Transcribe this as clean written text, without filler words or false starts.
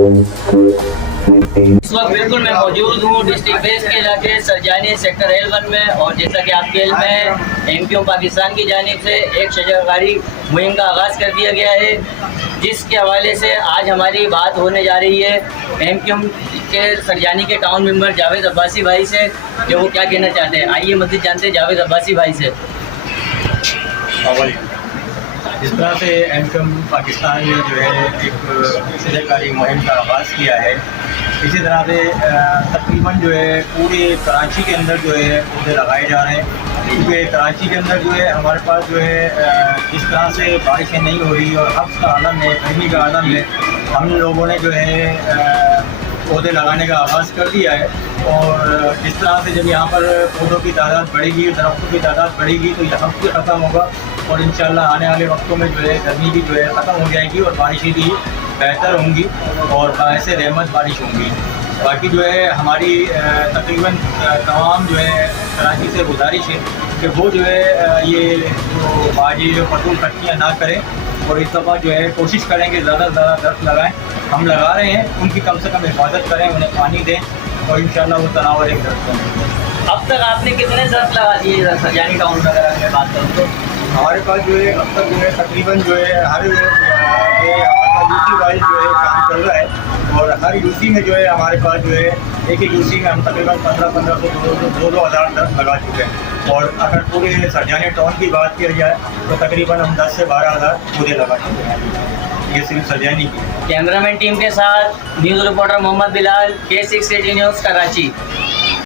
इस वक्त बिल्कुल मैं मौजूद हूँ डिस्ट्रिक्ट बेस के इलाके सरजानी सेक्टर L1 में। और जैसा कि आपके इल्म में MQM पाकिस्तान की जानिब से एक शजरकारी मुहिम का आगाज़ कर दिया गया है, जिसके हवाले से आज हमारी बात होने जा रही है MQM के सरजानी के टाउन मेंबर जावेद अब्बासी भाई से, जो वो क्या कहना चाहते हैं। आइए मज़ीद जानते हैं जावेद अब्बासी भाई से। जिस तरह से MQM पाकिस्तान ने जो है एक शजरकारी मुहिम का आगाज़ किया है, इसी तरह से तकरीबन जो है पूरे कराची के अंदर जो है पौधे लगाए जा रहे हैं। क्योंकि कराची के अंदर जो है हमारे पास जो है जिस तरह से बारिशें नहीं हो रही और हफ्स का आलम है, गर्मी का आलम है, हम लोगों ने जो है पौधे लगाने का आगाज़ कर दिया है। और जिस तरह से जब यहाँ पर पौधों की तादाद बढ़ेगी, दरख्तों की तादाद बढ़ेगी, तो यह हफ्स भी ख़त्म होगा और इंशाल्लाह आने वाले वक्तों में जो है गर्मी भी जो है ख़त्म हो जाएगी और बारिशें भी बेहतर होंगी और बायस रहमत बारिश होंगी। बाकी जो है हमारी तकरीबन तमाम जो है कराची से गुजारिश है कि वो जो है ये जो बाजी जो फजूल खर्चियाँ ना करें और इस दफ़ा जो है कोशिश करें कि ज़्यादा से ज़्यादा दरख्त लगाएँ। हम लगा रहे हैं, उनकी कम से कम हिफाजत करें, उन्हें पानी दें और इंशाल्लाह वो तनावर एक दरख्त होंगे। अब तक आपने कितने दरख्त लगा दिए सरजानी टाउन में, अगर मैं बात करूँ तो? हमारे पास जो है अब तक जो है तकरीबन जो है हर यूसी वाइज जो है काम चल रहा है और हर यूसी में जो है हमारे पास जो है एक एक यूसी में हम तकरीबन 1500 हज़ार दरख्त लगा चुके हैं। और अगर पूरे सरजानी टाउन की बात की जाए तो तकरीबन हम 10 से 12 हज़ार पौधे लगा चुके हैं, ये सिर्फ सरजानी की। कैमरामैन टीम के साथ news reporter Mohammad Bilal, K6 news Karachi.